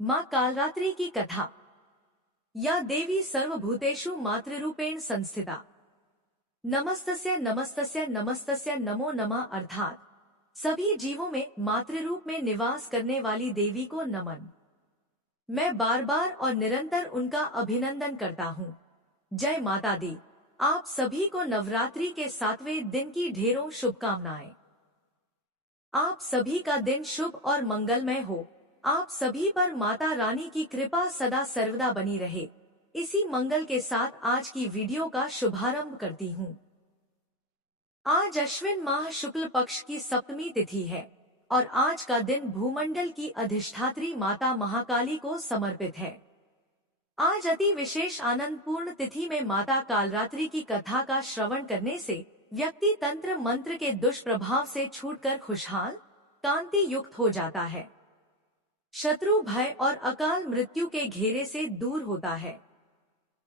माँ कालरात्रि की कथा। या देवी सर्वभूतेषु मातृरूपेण संस्थिता। नमस्तस्य नमस्तस्य नमस्तस्य नमो नमः अर्थात सभी जीवों में मातृरूप में निवास करने वाली देवी को नमन। मैं बार बार और निरंतर उनका अभिनंदन करता हूँ। जय माता दी। आप सभी को नवरात्रि के 7वें दिन की ढेरों शुभकामनाएं। आप सभी का दिन शुभ और मंगलमय हो। आप सभी पर माता रानी की कृपा सदा सर्वदा बनी रहे। इसी मंगल के साथ आज की वीडियो का शुभारंभ करती हूँ। आज अश्विन माह शुक्ल पक्ष की सप्तमी तिथि है और आज का दिन भूमंडल की अधिष्ठात्री माता महाकाली को समर्पित है। आज अति विशेष आनंदपूर्ण तिथि में माता कालरात्रि की कथा का श्रवण करने से व्यक्ति तंत्र मंत्र के दुष्प्रभाव से छूटकर खुशहाल कांति युक्त हो जाता है। शत्रु भय और अकाल मृत्यु के घेरे से दूर होता है।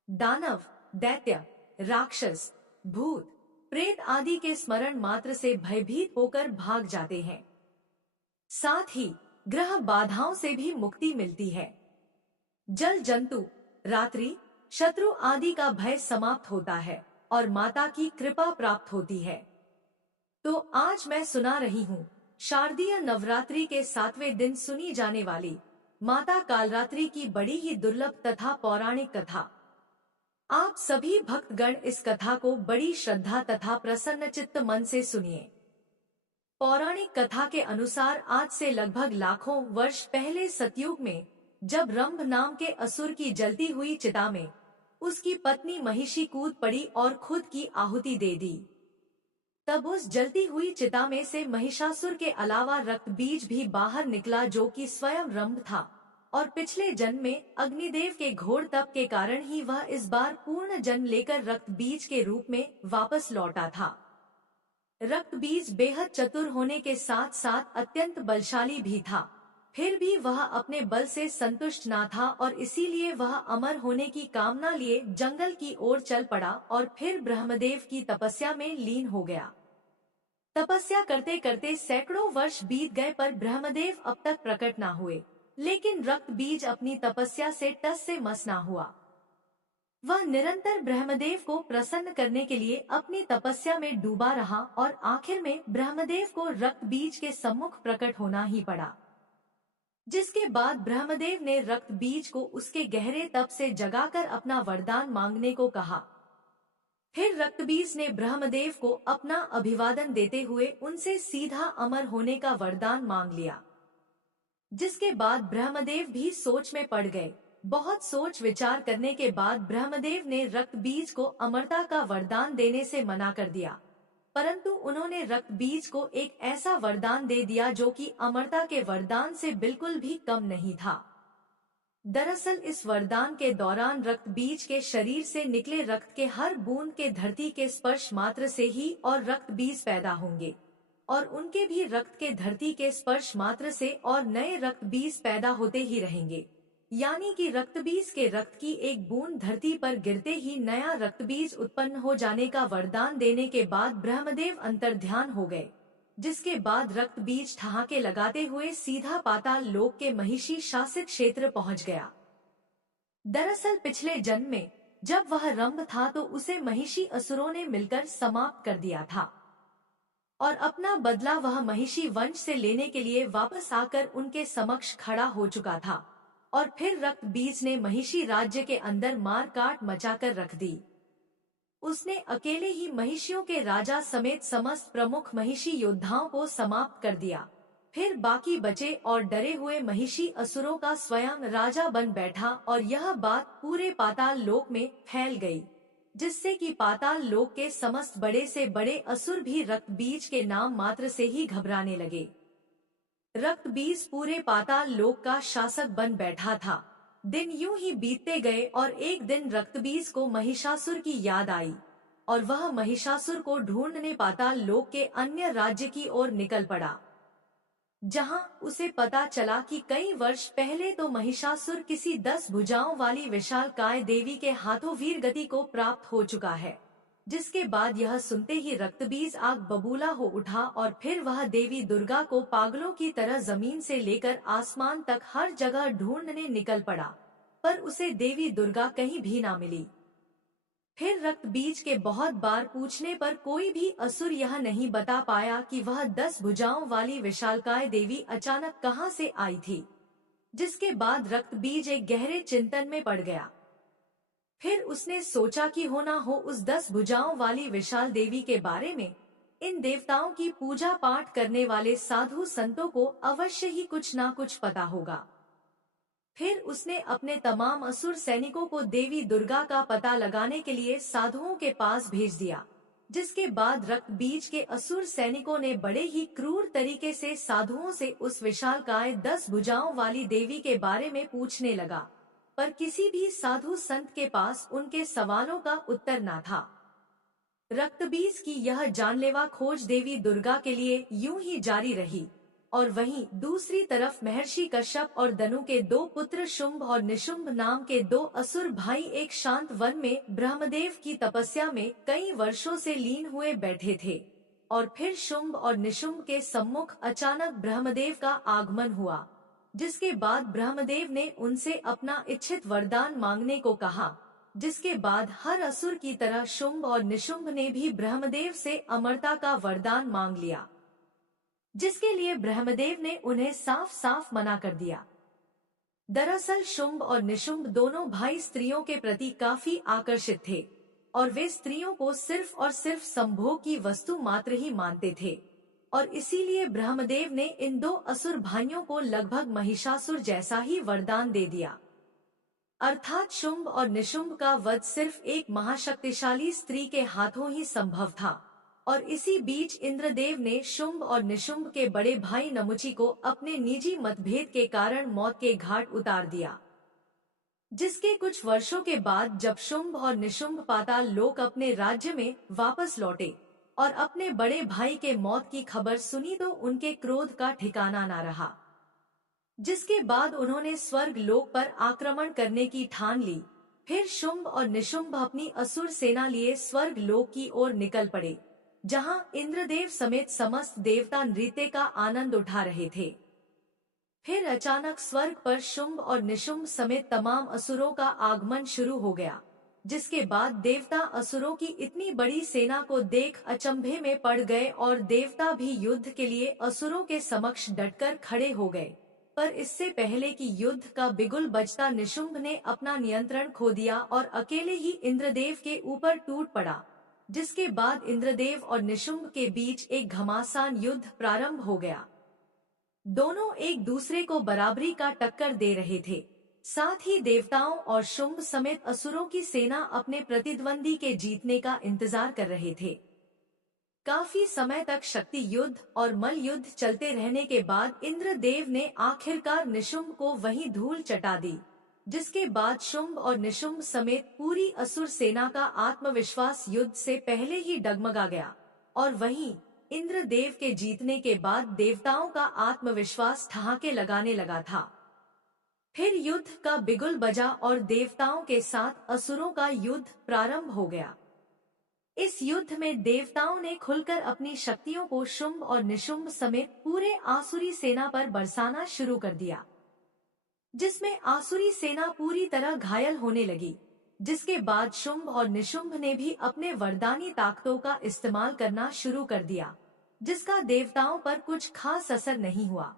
दानव, दैत्य, राक्षस, भूत, प्रेत आदि के स्मरण मात्र से भयभीत होकर भाग जाते हैं। साथ ही ग्रह बाधाओं से भी मुक्ति मिलती है। जल जंतु, रात्रि, शत्रु आदि का भय समाप्त होता है और माता की कृपा प्राप्त होती है। तो आज मैं सुना रही हूँ शारदीय नवरात्रि के 7वें दिन सुनी जाने वाली माता कालरात्रि की बड़ी ही दुर्लभ तथा पौराणिक कथा। आप सभी भक्तगण इस कथा को बड़ी श्रद्धा तथा प्रसन्न चित्त मन से सुनिए। पौराणिक कथा के अनुसार आज से लगभग लाखों वर्ष पहले सतयुग में जब रंभ नाम के असुर की जलती हुई चिता में उसकी पत्नी महिषी कूद पड़ी और खुद की आहुति दे दी, तब उस जलती हुई चिता में से महिषासुर के अलावा रक्त बीज भी बाहर निकला जो कि स्वयं रंभ था और पिछले जन्म में अग्निदेव के घोर तप के कारण ही वह इस बार पूर्ण जन्म लेकर रक्त बीज के रूप में वापस लौटा था। रक्त बीज बेहद चतुर होने के साथ साथ अत्यंत बलशाली भी था। फिर भी वह अपने बल से संतुष्ट ना था और इसीलिए वह अमर होने की कामना लिए जंगल की ओर चल पड़ा और फिर ब्रह्मदेव की तपस्या में लीन हो गया। तपस्या करते करते सैकड़ों वर्ष बीत गए पर ब्रह्मदेव अब तक प्रकट ना हुए, लेकिन रक्त बीज अपनी तपस्या से टस से मस ना हुआ। वह निरंतर ब्रह्मदेव को प्रसन्न करने के लिए अपनी तपस्या में डूबा रहा और आखिर में ब्रह्मदेव को रक्त बीज के सम्मुख प्रकट होना ही पड़ा। जिसके बाद ब्रह्मदेव ने रक्त बीज को उसके गहरे तप से जगाकर अपना वरदान मांगने को कहा। फिर रक्तबीज ने ब्रह्मदेव को अपना अभिवादन देते हुए उनसे सीधा अमर होने का वरदान मांग लिया। जिसके बाद ब्रह्मदेव भी सोच में पड़ गए। बहुत सोच विचार करने के बाद ब्रह्मदेव ने रक्तबीज को अमरता का वरदान देने से मना कर दिया, परंतु उन्होंने रक्तबीज को एक ऐसा वरदान दे दिया जो कि अमरता के वरदान से बिल्कुल भी कम नहीं था। दरअसल इस वरदान के दौरान रक्त बीज के शरीर से निकले रक्त के हर बूंद के धरती के स्पर्श मात्र से ही और रक्त बीज पैदा होंगे और उनके भी रक्त के धरती के स्पर्श मात्र से और नए रक्त बीज पैदा होते ही रहेंगे। यानी कि रक्त बीज के रक्त की एक बूंद धरती पर गिरते ही नया रक्त बीज उत्पन्न हो जाने का वरदान देने के बाद ब्रह्मदेव अंतर्ध्यान हो गए। जिसके बाद रक्त बीज ठहाके लगाते हुए सीधा पाताल लोक के महिषी शासित क्षेत्र पहुंच गया। दरअसल पिछले जन्म में जब वह रंभ था तो उसे महिषी असुरों ने मिलकर समाप्त कर दिया था और अपना बदला वह महिषी वंश से लेने के लिए वापस आकर उनके समक्ष खड़ा हो चुका था और फिर रक्त बीज ने महिषी राज्य के अंदर मार काट मचाकर रख दी। उसने अकेले ही महिषियों के राजा समेत समस्त प्रमुख महिषी योद्धाओं को समाप्त कर दिया। फिर बाकी बचे और डरे हुए महिषी असुरों का स्वयं राजा बन बैठा और यह बात पूरे पाताल लोक में फैल गई, जिससे कि पाताल लोक के समस्त बड़े से बड़े असुर भी रक्त बीज के नाम मात्र से ही घबराने लगे। रक्त बीज पूरे पाताल लोक का शासक बन बैठा था। दिन यूं ही बीतते गए और एक दिन रक्तबीज को महिषासुर की याद आई और वह महिषासुर को ढूंढने पाताल लोक के अन्य राज्य की ओर निकल पड़ा, जहां उसे पता चला कि कई वर्ष पहले तो महिषासुर किसी 10 भुजाओं वाली विशालकाय देवी के हाथों वीर गति को प्राप्त हो चुका है, जिसके बाद यह सुनते ही रक्तबीज आग बबूला हो उठा और फिर वह देवी दुर्गा को पागलों की तरह जमीन से लेकर आसमान तक हर जगह ढूंढने निकल पड़ा, पर उसे देवी दुर्गा कहीं भी ना मिली। फिर रक्तबीज के बहुत बार पूछने पर कोई भी असुर यह नहीं बता पाया कि वह 10 भुजाओं वाली विशालकाय देवी अचानक कहां से आई थी। जिसके बाद रक्तबीज एक गहरे चिंतन में पड़ गया। फिर उसने सोचा कि हो ना हो उस 10 भुजाओं वाली विशाल देवी के बारे में इन देवताओं की पूजा पाठ करने वाले साधु संतों को अवश्य ही कुछ ना कुछ पता होगा। फिर उसने अपने तमाम असुर सैनिकों को देवी दुर्गा का पता लगाने के लिए साधुओं के पास भेज दिया। जिसके बाद रक्तबीज के असुर सैनिकों ने बड़े ही क्रूर तरीके से साधुओं से उस विशालकाय 10 भुजाओं वाली देवी के बारे में पूछने लगा, पर किसी भी साधु संत के पास उनके सवालों का उत्तर न था। रक्तबीज की यह जानलेवा खोज देवी दुर्गा के लिए यूं ही जारी रही, और वहीं दूसरी तरफ महर्षि कश्यप और दनु के 2 पुत्र शुंभ और निशुंभ नाम के 2 असुर भाई एक शांत वन में ब्रह्मदेव की तपस्या में कई वर्षों से लीन हुए बैठे थे। और फिर शुंभ और निशुंभ के सम्मुख अचानक ब्रह्मदेव का आगमन हुआ। जिसके बाद ब्रह्मदेव ने उनसे अपना इच्छित वरदान मांगने को कहा। जिसके बाद हर असुर की तरह शुंभ और निशुंभ ने भी ब्रह्मदेव से अमरता का वरदान मांग लिया, जिसके लिए ब्रह्मदेव ने उन्हें साफ साफ मना कर दिया। दरअसल शुंभ और निशुंभ दोनों भाई स्त्रियों के प्रति काफी आकर्षित थे, और वे स्त्रियों को सिर्फ और सिर्फ संभोग की वस्तु मात्र ही मानते थे, और इसीलिए ब्रह्मदेव ने इन 2 असुर भाइयों को लगभग महिषासुर जैसा ही वरदान दे दिया। अर्थात शुंभ और निशुंभ का वध सिर्फ एक महाशक्तिशाली स्त्री के हाथों ही संभव था। और इसी बीच इंद्रदेव ने शुंभ और निशुंभ के बड़े भाई नमुची को अपने निजी मतभेद के कारण मौत के घाट उतार दिया। जिसके कुछ वर्षों के बाद जब शुंभ और निशुंभ पाताल लोक अपने राज्य में वापस लौटे और अपने बड़े भाई के मौत की खबर सुनी तो उनके क्रोध का ठिकाना न रहा। जिसके बाद उन्होंने स्वर्ग लोक पर आक्रमण करने की ठान ली। फिर शुंभ और निशुंभ अपनी असुर सेना लिए स्वर्ग लोक की ओर निकल पड़े, जहां इंद्रदेव समेत समस्त देवता नृत्य का आनंद उठा रहे थे। फिर अचानक स्वर्ग पर शुंभ और निशुंभ समेत तमाम असुरों का आगमन शुरू हो गया। जिसके बाद देवता असुरों की इतनी बड़ी सेना को देख अचंभे में पड़ गए और देवता भी युद्ध के लिए असुरों के समक्ष डटकर खड़े हो गए। पर इससे पहले कि युद्ध का बिगुल बजता निशुंभ ने अपना नियंत्रण खो दिया और अकेले ही इंद्रदेव के ऊपर टूट पड़ा। जिसके बाद इंद्रदेव और निशुंभ के बीच एक घमासान युद्ध प्रारंभ हो गया। दोनों एक दूसरे को बराबरी का टक्कर दे रहे थे। साथ ही देवताओं और शुंभ समेत असुरों की सेना अपने प्रतिद्वंदी के जीतने का इंतजार कर रहे थे। काफी समय तक शक्ति युद्ध और मल युद्ध चलते रहने के बाद इंद्रदेव ने आखिरकार निशुंभ को वहीं धूल चटा दी। जिसके बाद शुंभ और निशुंभ समेत पूरी असुर सेना का आत्मविश्वास युद्ध से पहले ही डगमगा गया, और वहीं इंद्रदेव के जीतने के बाद देवताओं का आत्मविश्वास ठहाके लगाने लगा था। फिर युद्ध का बिगुल बजा और देवताओं के साथ असुरों का युद्ध प्रारंभ हो गया। इस युद्ध में देवताओं ने खुलकर अपनी शक्तियों को शुंभ और निशुंभ समेत पूरे आसुरी सेना पर बरसाना शुरू कर दिया, जिसमें आसुरी सेना पूरी तरह घायल होने लगी। जिसके बाद शुंभ और निशुंभ ने भी अपने वरदानी ताकतों का इस्तेमाल करना शुरू कर दिया, जिसका देवताओं पर कुछ खास असर नहीं हुआ।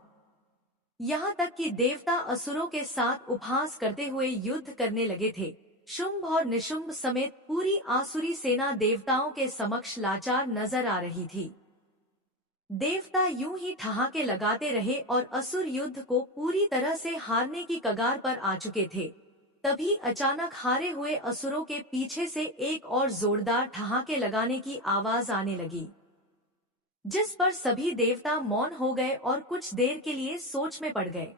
यहाँ तक कि देवता असुरों के साथ उपहास करते हुए युद्ध करने लगे थे। शुंभ और निशुंभ समेत पूरी आसुरी सेना देवताओं के समक्ष लाचार नजर आ रही थी। देवता यूं ही ठहाके लगाते रहे और असुर युद्ध को पूरी तरह से हारने की कगार पर आ चुके थे। तभी अचानक हारे हुए असुरों के पीछे से एक और जोरदार ठहाके लगाने की आवाज आने लगी, जिस पर सभी देवता मौन हो गए और कुछ देर के लिए सोच में पड़ गए।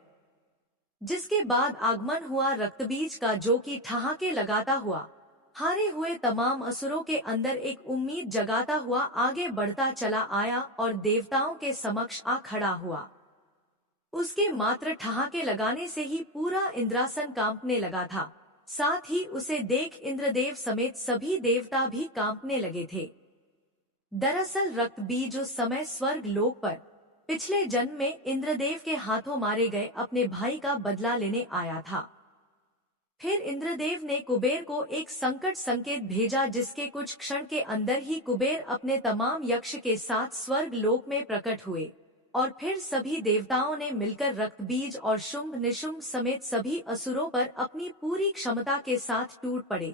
जिसके बाद आगमन हुआ रक्तबीज का, जो कि ठहाके लगाता हुआ हारे हुए तमाम असुरों के अंदर एक उम्मीद जगाता हुआ आगे बढ़ता चला आया और देवताओं के समक्ष आ खड़ा हुआ। उसके मात्र ठहाके लगाने से ही पूरा इंद्रासन कांपने लगा था। साथ ही उसे देख इंद्रदेव समेत सभी देवता भी कांपने लगे थे। दरअसल रक्त बीज उस समय स्वर्ग लोक पर पिछले जन्म में इंद्रदेव के हाथों मारे गए अपने भाई का बदला लेने आया था। फिर इंद्रदेव ने कुबेर को एक संकट संकेत भेजा, जिसके कुछ क्षण के अंदर ही कुबेर अपने तमाम यक्ष के साथ स्वर्ग लोक में प्रकट हुए और फिर सभी देवताओं ने मिलकर रक्त बीज और शुंभ निशुंभ समेत सभी असुरों पर अपनी पूरी क्षमता के साथ टूट पड़े,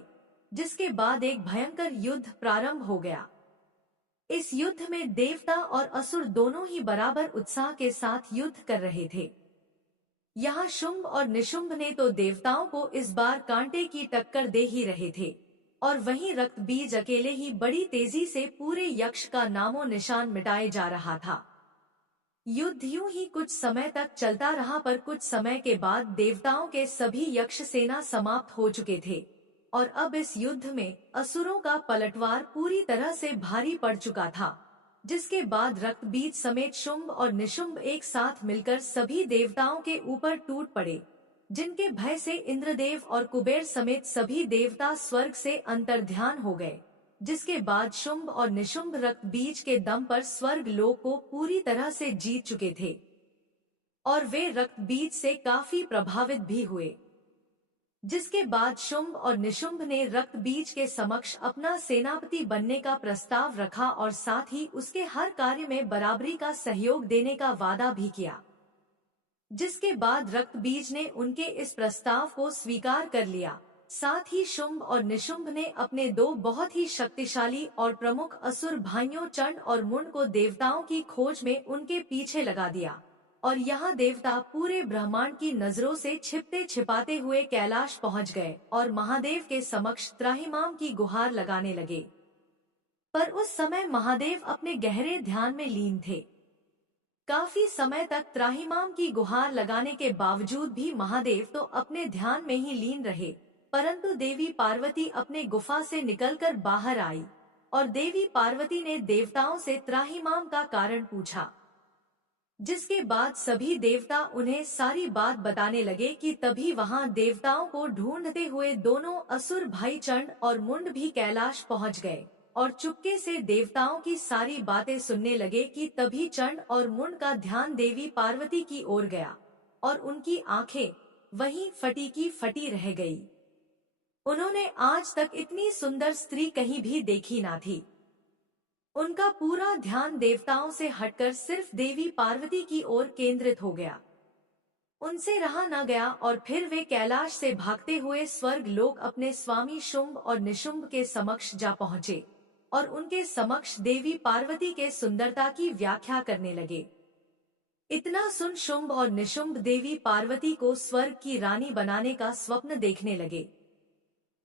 जिसके बाद एक भयंकर युद्ध प्रारंभ हो गया। इस युद्ध में देवता और असुर दोनों ही बराबर उत्साह के साथ युद्ध कर रहे थे। यहाँ शुंभ और निशुंभ ने तो देवताओं को इस बार कांटे की टक्कर दे ही रहे थे और वहीं रक्त बीज अकेले ही बड़ी तेजी से पूरे यक्ष का नामो निशान मिटाए जा रहा था। युद्ध यूं ही कुछ समय तक चलता रहा, पर कुछ समय के बाद देवताओं के सभी यक्ष सेना समाप्त हो चुके थे और अब इस युद्ध में असुरों का पलटवार पूरी तरह से भारी पड़ चुका था, जिसके बाद रक्त बीज समेत शुंभ और निशुंभ एक साथ मिलकर सभी देवताओं के ऊपर टूट पड़े, जिनके भय से इंद्रदेव और कुबेर समेत सभी देवता स्वर्ग से अंतर्ध्यान हो गए। जिसके बाद शुंभ और निशुंभ रक्त बीज के दम पर स्वर्ग लोक को पूरी तरह से जीत चुके थे और वे रक्त बीज से काफी प्रभावित भी हुए। जिसके बाद शुंभ और निशुंभ ने रक्त बीज के समक्ष अपना सेनापति बनने का प्रस्ताव रखा और साथ ही उसके हर कार्य में बराबरी का सहयोग देने का वादा भी किया। जिसके बाद रक्त बीज ने उनके इस प्रस्ताव को स्वीकार कर लिया। साथ ही शुंभ और निशुंभ ने अपने दो बहुत ही शक्तिशाली और प्रमुख असुर भाइयों चंड और मुंड को देवताओं की खोज में उनके पीछे लगा दिया और यहाँ देवता पूरे ब्रह्मांड की नजरों से छिपते छिपाते हुए कैलाश पहुँच गए और महादेव के समक्ष त्राहिमाम की गुहार लगाने लगे। पर उस समय महादेव अपने गहरे ध्यान में लीन थे। काफी समय तक त्राहिमाम की गुहार लगाने के बावजूद भी महादेव तो अपने ध्यान में ही लीन रहे, परंतु देवी पार्वती अपने गुफा से निकलकर बाहर आई और देवी पार्वती ने देवताओं से त्राहिमाम का कारण पूछा। जिसके बाद सभी देवता उन्हें सारी बात बताने लगे कि तभी वहां देवताओं को ढूंढते हुए दोनों असुर भाई चंड और मुंड भी कैलाश पहुंच गए और चुपके से देवताओं की सारी बातें सुनने लगे कि तभी चंड और मुंड का ध्यान देवी पार्वती की ओर गया और उनकी आंखें वहीं फटी की फटी रह गई। उन्होंने आज तक इतनी सुंदर स्त्री कहीं भी देखी ना थी। उनका पूरा ध्यान देवताओं से हटकर सिर्फ देवी पार्वती की ओर केंद्रित हो गया। उनसे रहा न गया और फिर वे कैलाश से भागते हुए स्वर्ग लोक अपने स्वामी शुंभ और निशुंभ के समक्ष जा पहुँचे और उनके समक्ष देवी पार्वती के सुंदरता की व्याख्या करने लगे। इतना सुन शुंभ और निशुंभ देवी पार्वती को स्वर्ग की रानी बनाने का स्वप्न देखने लगे।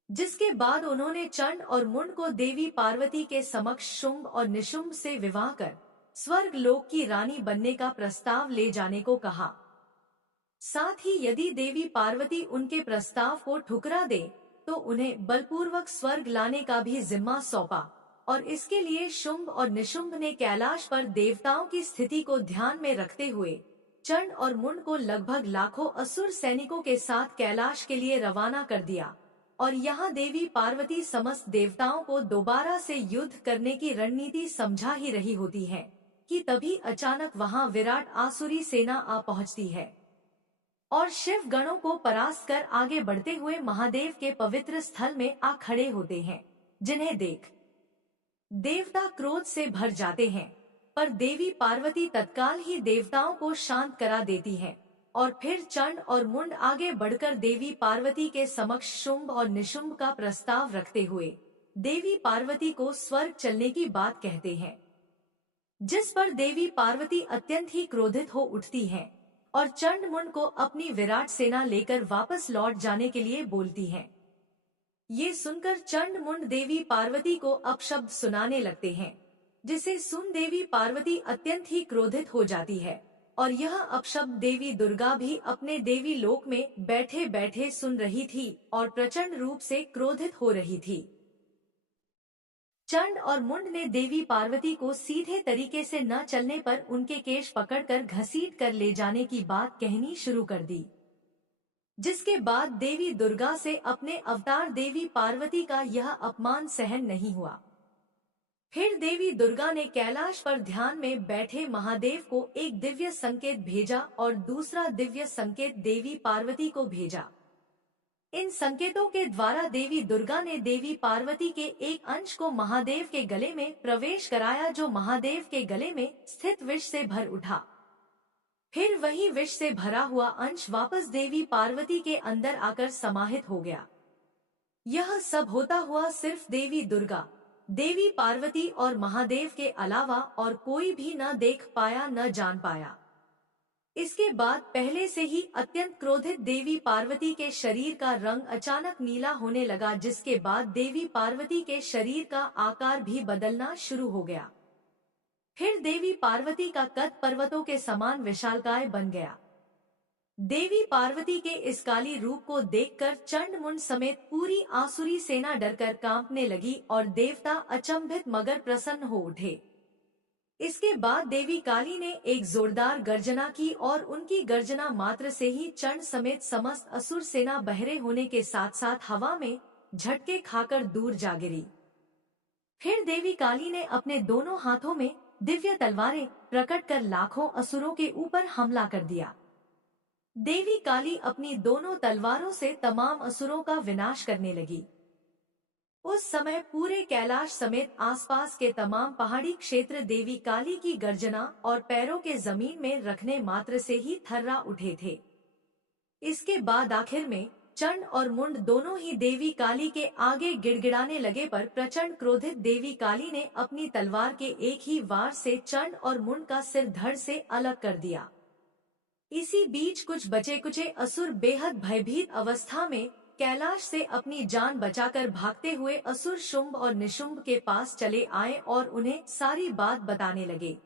जिसके बाद उन्होंने चंड और मुंड को देवी पार्वती के समक्ष शुंभ और निशुंभ से विवाह कर स्वर्ग लोक की रानी बनने का प्रस्ताव ले जाने को कहा। साथ ही यदि देवी पार्वती उनके प्रस्ताव को ठुकरा दे तो उन्हें बलपूर्वक स्वर्ग लाने का भी जिम्मा सौंपा और इसके लिए शुंभ और निशुंभ ने कैलाश पर देवताओं की स्थिति को ध्यान में रखते हुए चंड और मुंड को लगभग लाखों असुर सैनिकों के साथ कैलाश के लिए रवाना कर दिया और यहाँ देवी पार्वती समस्त देवताओं को दोबारा से युद्ध करने की रणनीति समझा ही रही होती है कि तभी अचानक वहाँ विराट आसुरी सेना आ पहुँचती है और शिव गणों को परास्त कर आगे बढ़ते हुए महादेव के पवित्र स्थल में आ खड़े होते हैं, जिन्हें देख देवता क्रोध से भर जाते हैं, पर देवी पार्वती तत्काल ही देवताओं को शांत करा देती है और फिर चंड और मुंड आगे बढ़कर देवी पार्वती के समक्ष शुंभ और निशुंभ का प्रस्ताव रखते हुए देवी पार्वती को स्वर्ग चलने की बात कहते हैं। जिस पर देवी पार्वती अत्यंत ही क्रोधित हो उठती हैं और चंड मुंड को अपनी विराट सेना लेकर वापस लौट जाने के लिए बोलती हैं। ये सुनकर चंड मुंड देवी पार्वती को अपशब्द सुनाने लगते हैं, जिसे सुन देवी पार्वती अत्यंत ही क्रोधित हो जाती है और यह अपशब्द देवी दुर्गा भी अपने देवी लोक में बैठे बैठे सुन रही थी और प्रचंड रूप से क्रोधित हो रही थी। चंड और मुंड ने देवी पार्वती को सीधे तरीके से न चलने पर उनके केश पकड़कर घसीट कर ले जाने की बात कहनी शुरू कर दी। जिसके बाद देवी दुर्गा से अपने अवतार देवी पार्वती का यह अपमान सहन नहीं हुआ। फिर देवी दुर्गा ने कैलाश पर ध्यान में बैठे महादेव को एक दिव्य संकेत भेजा और दूसरा दिव्य संकेत देवी पार्वती को भेजा। इन संकेतों के द्वारा देवी दुर्गा ने देवी पार्वती के एक अंश को महादेव के गले में प्रवेश कराया, जो महादेव के गले में स्थित विष से भर उठा। फिर वही विष से भरा हुआ अंश वापस देवी पार्वती के अंदर आकर समाहित हो गया। यह सब होता हुआ सिर्फ देवी दुर्गा, देवी पार्वती और महादेव के अलावा और कोई भी न देख पाया, न जान पाया। इसके बाद पहले से ही अत्यंत क्रोधित देवी पार्वती के शरीर का रंग अचानक नीला होने लगा, जिसके बाद देवी पार्वती के शरीर का आकार भी बदलना शुरू हो गया। फिर देवी पार्वती का कद पर्वतों के समान विशालकाय बन गया। देवी पार्वती के इस काली रूप को देखकर चंड मुंड समेत पूरी आसुरी सेना डरकर कांपने लगी और देवता अचंभित मगर प्रसन्न हो उठे। इसके बाद देवी काली ने एक जोरदार गर्जना की और उनकी गर्जना मात्र से ही चंड समेत समस्त असुर सेना बहरे होने के साथ साथ हवा में झटके खाकर दूर जा गिरी। फिर देवी काली ने अपने दोनों हाथों में दिव्य तलवारें प्रकट कर लाखों असुरों के ऊपर हमला कर दिया। देवी काली अपनी दोनों तलवारों से तमाम असुरों का विनाश करने लगी। उस समय पूरे कैलाश समेत आसपास के तमाम पहाड़ी क्षेत्र देवी काली की गर्जना और पैरों के जमीन में रखने मात्र से ही थर्रा उठे थे। इसके बाद आखिर में चंड और मुंड दोनों ही देवी काली के आगे गिड़गिड़ाने लगे, पर प्रचंड क्रोधित देवी काली ने अपनी तलवार के एक ही वार से चंड और मुंड का सिर धड़ से अलग कर दिया। इसी बीच कुछ बचे कुचे असुर बेहद भयभीत अवस्था में कैलाश से अपनी जान बचाकर भागते हुए असुर शुंभ और निशुंभ के पास चले आए और उन्हें सारी बात बताने लगे।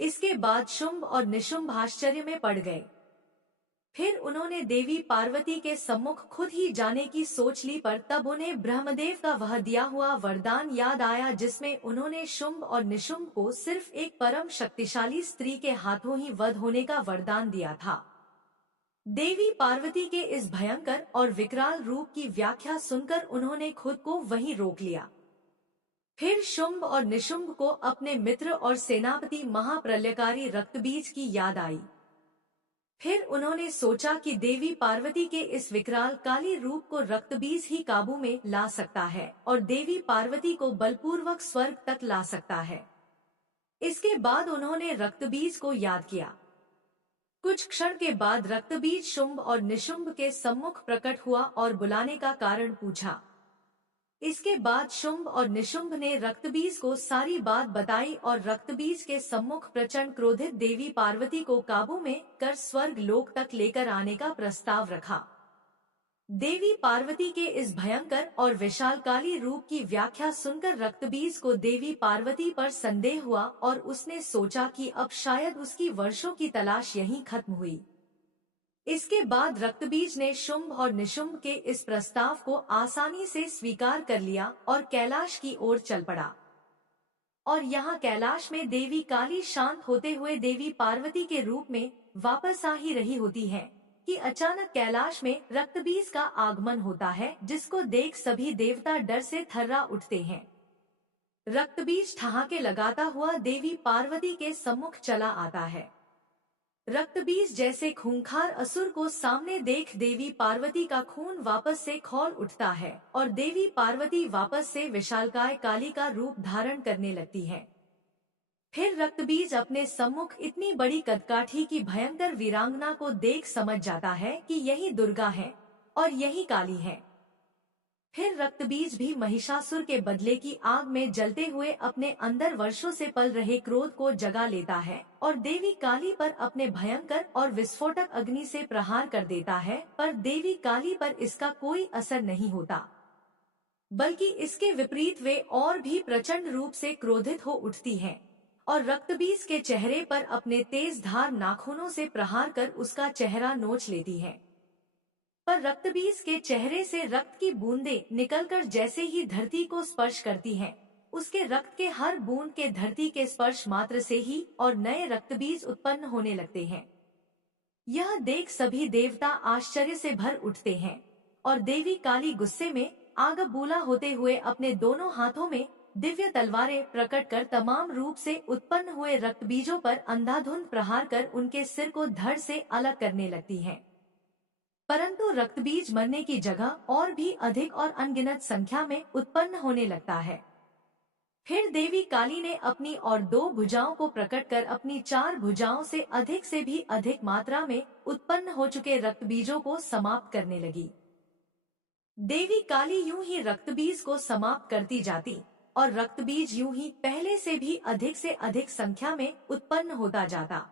इसके बाद शुंभ और निशुंभ आश्चर्य में पड़ गए। फिर उन्होंने देवी पार्वती के सम्मुख खुद ही जाने की सोच ली, पर तब उन्हें ब्रह्मदेव का वह दिया हुआ वरदान याद आया, जिसमें उन्होंने शुंभ और निशुंभ को सिर्फ एक परम शक्तिशाली स्त्री के हाथों ही वध होने का वरदान दिया था। देवी पार्वती के इस भयंकर और विकराल रूप की व्याख्या सुनकर उन्होंने खुद को वहीं रोक लिया। फिर शुंभ और निशुंभ को अपने मित्र और सेनापति महाप्रलयकारी रक्तबीज की याद आई। फिर उन्होंने सोचा कि देवी पार्वती के इस विकराल काली रूप को रक्तबीज ही काबू में ला सकता है और देवी पार्वती को बलपूर्वक स्वर्ग तक ला सकता है। इसके बाद उन्होंने रक्तबीज को याद किया। कुछ क्षण के बाद रक्तबीज शुंभ और निशुंभ के सम्मुख प्रकट हुआ और बुलाने का कारण पूछा। इसके बाद शुंभ और निशुंभ ने रक्तबीज को सारी बात बताई और रक्तबीज के सम्मुख प्रचंड क्रोधित देवी पार्वती को काबू में कर स्वर्ग लोक तक लेकर आने का प्रस्ताव रखा। देवी पार्वती के इस भयंकर और विशालकाली रूप की व्याख्या सुनकर रक्तबीज को देवी पार्वती पर संदेह हुआ और उसने सोचा कि अब शायद उसकी वर्षों की तलाश यहीं खत्म हुई। इसके बाद रक्तबीज ने शुंभ और निशुंभ के इस प्रस्ताव को आसानी से स्वीकार कर लिया और कैलाश की ओर चल पड़ा। और यहाँ कैलाश में देवी काली शांत होते हुए देवी पार्वती के रूप में वापस आ ही रही होती है कि अचानक कैलाश में रक्तबीज का आगमन होता है, जिसको देख सभी देवता डर से थर्रा उठते हैं। रक्तबीज ठहाके लगाता हुआ देवी पार्वती के सम्मुख चला आता है। रक्तबीज जैसे खूंखार असुर को सामने देख देवी पार्वती का खून वापस से खौल उठता है और देवी पार्वती वापस से विशालकाय काली का रूप धारण करने लगती है। फिर रक्तबीज अपने सम्मुख इतनी बड़ी कदकाठी की भयंकर वीरांगना को देख समझ जाता है कि यही दुर्गा है और यही काली है। फिर रक्तबीज भी महिषासुर के बदले की आग में जलते हुए अपने अंदर वर्षों से पल रहे क्रोध को जगा लेता है और देवी काली पर अपने भयंकर और विस्फोटक अग्नि से प्रहार कर देता है, पर देवी काली पर इसका कोई असर नहीं होता, बल्कि इसके विपरीत वे और भी प्रचंड रूप से क्रोधित हो उठती हैं और रक्तबीज के चेहरे पर अपने तेज धार नाखूनों से प्रहार कर उसका चेहरा नोच लेती है। पर रक्तबीज के चेहरे से रक्त की बूंदें निकलकर जैसे ही धरती को स्पर्श करती हैं, उसके रक्त के हर बूंद के धरती के स्पर्श मात्र से ही और नए रक्तबीज उत्पन्न होने लगते हैं। यह देख सभी देवता आश्चर्य से भर उठते हैं और देवी काली गुस्से में आग बूला होते हुए अपने दोनों हाथों में दिव्य तलवारें प्रकट कर तमाम रूप से उत्पन्न हुए रक्त बीजों पर अंधाधुंध प्रहार कर उनके सिर को धड़ से अलग करने लगती हैं। परंतु रक्त बीज मरने की जगह और भी अधिक और अनगिनत संख्या में उत्पन्न होने लगता है। फिर देवी काली ने अपनी और दो भुजाओं को प्रकट कर अपनी चार भुजाओं से भी अधिक मात्रा में उत्पन्न हो चुके रक्त बीजों को समाप्त करने लगी। देवी काली यूं ही रक्त बीज को समाप्त करती जाती और रक्त बीज यूं ही पहले से अधिक संख्या में उत्पन्न होता जाता।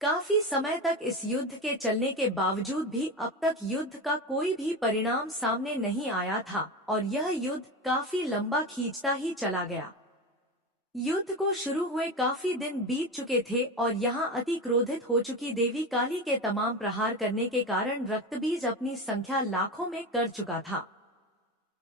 काफी समय तक इस युद्ध के चलने के बावजूद भी अब तक युद्ध का कोई भी परिणाम सामने नहीं आया था और यह युद्ध काफी लंबा खींचता ही चला गया। युद्ध को शुरू हुए काफी दिन बीत चुके थे और यहाँ अति क्रोधित हो चुकी देवी काली के तमाम प्रहार करने के कारण रक्तबीज अपनी संख्या लाखों में कर चुका था।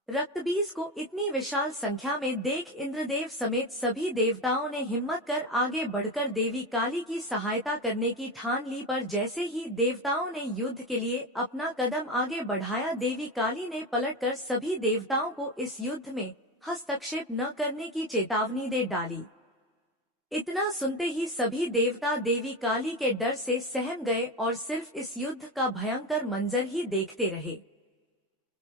रक्तबीज को इतनी विशाल संख्या में देख इंद्रदेव समेत सभी देवताओं ने हिम्मत कर आगे बढ़कर देवी काली की सहायता करने की ठान ली, पर जैसे ही देवताओं ने युद्ध के लिए अपना कदम आगे बढ़ाया, देवी काली ने पलटकर सभी देवताओं को इस युद्ध में हस्तक्षेप न करने की चेतावनी दे डाली। इतना सुनते ही सभी देवता देवी काली के डर से सहम गए और सिर्फ इस युद्ध का भयंकर मंजर ही देखते रहे।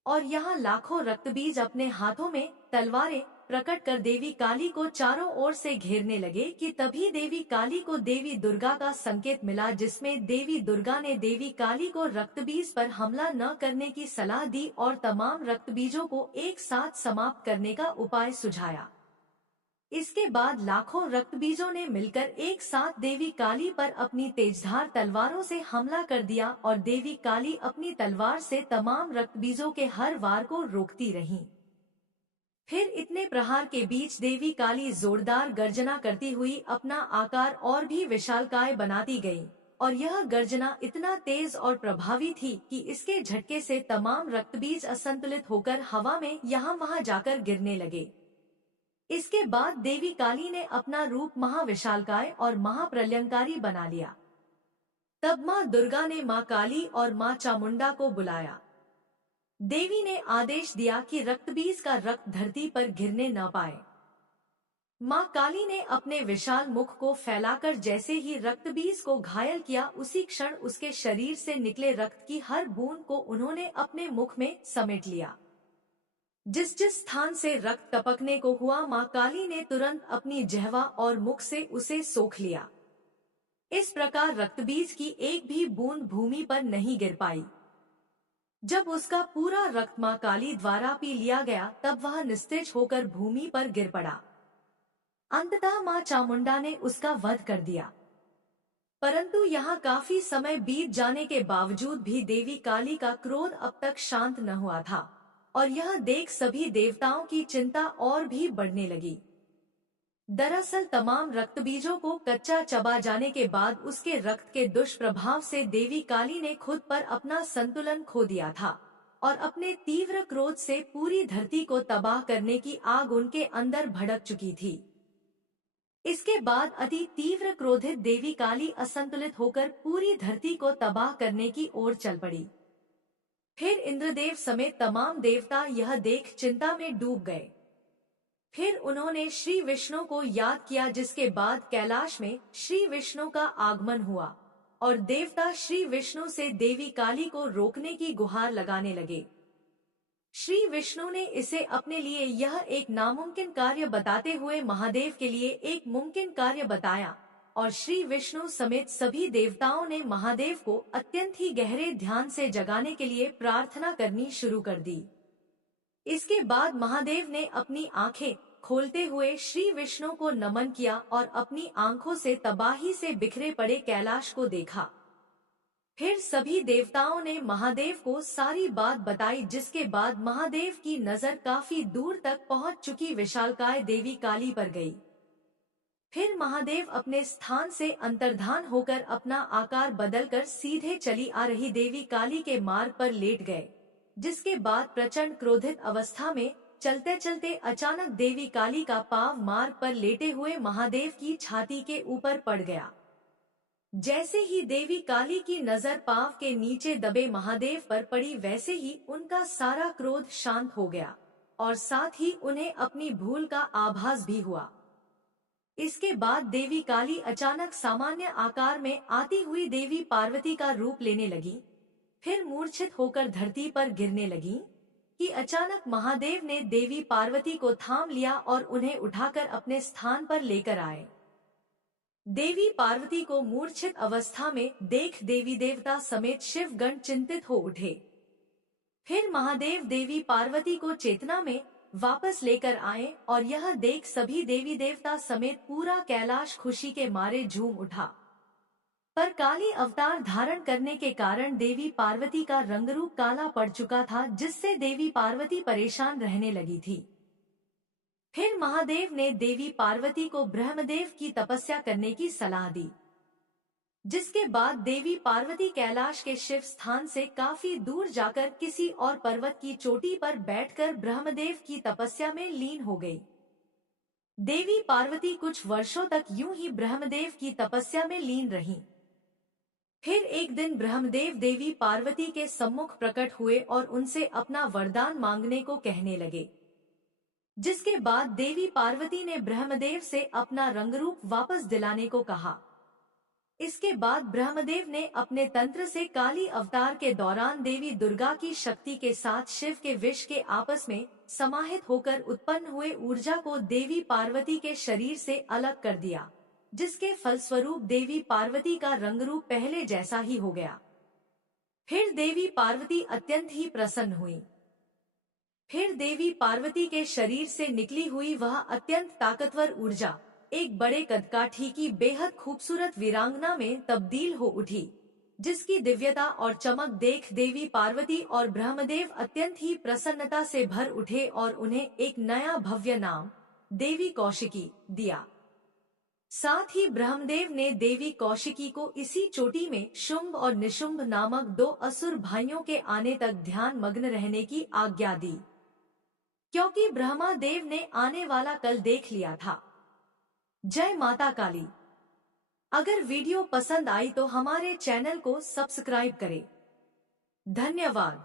और यहाँ लाखों रक्तबीज अपने हाथों में तलवारें प्रकट कर देवी काली को चारों ओर से घेरने लगे कि तभी देवी काली को देवी दुर्गा का संकेत मिला, जिसमें देवी दुर्गा ने देवी काली को रक्तबीज पर हमला न करने की सलाह दी और तमाम रक्तबीजों को एक साथ समाप्त करने का उपाय सुझाया। इसके बाद लाखों रक्तबीजों ने मिलकर एक साथ देवी काली पर अपनी तेजधार तलवारों से हमला कर दिया और देवी काली अपनी तलवार से तमाम रक्तबीजों के हर वार को रोकती रहीं। फिर इतने प्रहार के बीच देवी काली जोरदार गर्जना करती हुई अपना आकार और भी विशालकाय बनाती गई और यह गर्जना इतना तेज और प्रभावी थी कि इसके झटके से तमाम रक्तबीज असंतुलित होकर हवा में यहाँ वहाँ जाकर गिरने लगे। इसके बाद देवी काली ने अपना रूप महाविशालकाय और महाप्रलयंकारी बना लिया। तब माँ दुर्गा ने माँ काली और माँ चामुंडा को बुलाया। देवी ने आदेश दिया कि रक्तबीज का रक्त धरती पर गिरने न पाए। माँ काली ने अपने विशाल मुख को फैलाकर जैसे ही रक्तबीज को घायल किया, उसी क्षण उसके शरीर से निकले रक्त की हर बूंद को उन्होंने अपने मुख में समेट लिया। जिस जिस स्थान से रक्त टपकने को हुआ, माँ काली ने तुरंत अपनी जिह्वा और मुख से उसे सोख लिया। इस प्रकार रक्तबीज की एक भी बूंद भूमि पर नहीं गिर पाई। जब उसका पूरा रक्त माँ काली द्वारा पी लिया गया, तब वह निस्तेज होकर भूमि पर गिर पड़ा। अंततः माँ चामुंडा ने उसका वध कर दिया। परंतु यहाँ काफी समय बीत जाने के बावजूद भी देवी काली का क्रोध अब तक शांत न हुआ था और यह देख सभी देवताओं की चिंता और भी बढ़ने लगी। दरअसल तमाम रक्तबीजों को कच्चा चबा जाने के बाद उसके रक्त के दुष्प्रभाव से देवी काली ने खुद पर अपना संतुलन खो दिया था और अपने तीव्र क्रोध से पूरी धरती को तबाह करने की आग उनके अंदर भड़क चुकी थी। इसके बाद अति तीव्र क्रोधित देवी काली असंतुलित होकर पूरी धरती को तबाह करने की ओर चल पड़ी। फिर इंद्रदेव समेत तमाम देवता यह देख चिंता में डूब गए। फिर उन्होंने श्री विष्णु को याद किया, जिसके बाद कैलाश में श्री विष्णु का आगमन हुआ और देवता श्री विष्णु से देवी काली को रोकने की गुहार लगाने लगे। श्री विष्णु ने इसे अपने लिए यह एक नामुमकिन कार्य बताते हुए महादेव के लिए एक मुमकिन कार्य बताया और श्री विष्णु समेत सभी देवताओं ने महादेव को अत्यंत ही गहरे ध्यान से जगाने के लिए प्रार्थना करनी शुरू कर दी। इसके बाद महादेव ने अपनी आंखें खोलते हुए श्री विष्णु को नमन किया और अपनी आंखों से तबाही से बिखरे पड़े कैलाश को देखा। फिर सभी देवताओं ने महादेव को सारी बात बताई, जिसके बाद महादेव की नजर काफी दूर तक पहुंच चुकी विशालकाय देवी काली पर गई। फिर महादेव अपने स्थान से अंतर्धान होकर अपना आकार बदलकर सीधे चली आ रही देवी काली के मार्ग पर लेट गए, जिसके बाद प्रचंड क्रोधित अवस्था में चलते चलते अचानक देवी काली का पांव मार्ग पर लेटे हुए महादेव की छाती के ऊपर पड़ गया। जैसे ही देवी काली की नजर पांव के नीचे दबे महादेव पर पड़ी, वैसे ही उनका सारा क्रोध शांत हो गया और साथ ही उन्हें अपनी भूल का आभास भी हुआ। इसके बाद देवी काली अचानक सामान्य आकार में आती हुई देवी पार्वती का रूप लेने लगी, फिर मूर्छित होकर धरती पर गिरने लगी कि अचानक महादेव ने देवी पार्वती को थाम लिया और उन्हें उठाकर अपने स्थान पर लेकर आए। देवी पार्वती को मूर्छित अवस्था में देख देवी देवता समेत शिवगण चिंतित हो उठे। फिर महादेव देवी पार्वती को चेतना में वापस लेकर आए और यह देख सभी देवी देवता समेत पूरा कैलाश खुशी के मारे झूम उठा। पर काली अवतार धारण करने के कारण देवी पार्वती का रंगरूप काला पड़ चुका था, जिससे देवी पार्वती परेशान रहने लगी थी। फिर महादेव ने देवी पार्वती को ब्रह्मदेव की तपस्या करने की सलाह दी, जिसके बाद देवी पार्वती कैलाश के शिव स्थान से काफी दूर जाकर किसी और पर्वत की चोटी पर बैठकर ब्रह्मदेव की तपस्या में लीन हो गई। देवी पार्वती कुछ वर्षों तक यूं ही ब्रह्मदेव की तपस्या में लीन रहीं। फिर एक दिन ब्रह्मदेव देवी पार्वती के सम्मुख प्रकट हुए और उनसे अपना वरदान मांगने को कहने लगे, जिसके बाद देवी पार्वती ने ब्रह्मदेव से अपना रंगरूप वापस दिलाने को कहा। इसके बाद ब्रह्मदेव ने अपने तंत्र से काली अवतार के दौरान देवी दुर्गा की शक्ति के साथ शिव के विष के आपस में समाहित होकर उत्पन्न हुए ऊर्जा को देवी पार्वती के शरीर से अलग कर दिया, जिसके फलस्वरूप देवी पार्वती का रंगरूप पहले जैसा ही हो गया। फिर देवी पार्वती अत्यंत ही प्रसन्न हुई। फिर देवी पार्वती के शरीर से निकली हुई वह अत्यंत ताकतवर ऊर्जा एक बड़े कदकाठी की बेहद खूबसूरत वीरांगना में तब्दील हो उठी, जिसकी दिव्यता और चमक देख देवी पार्वती और ब्रह्मदेव अत्यंत ही प्रसन्नता से भर उठे और उन्हें एक नया भव्य नाम देवी कौशिकी दिया। साथ ही ब्रह्मदेव ने देवी कौशिकी को इसी चोटी में शुंभ और निशुंभ नामक दो असुर भाइयों के आने तक ध्यान मग्न रहने की आज्ञा दी, क्योंकि ब्रह्मदेव ने आने वाला कल देख लिया था। जय माता काली। अगर वीडियो पसंद आई तो हमारे चैनल को सब्सक्राइब करें। धन्यवाद।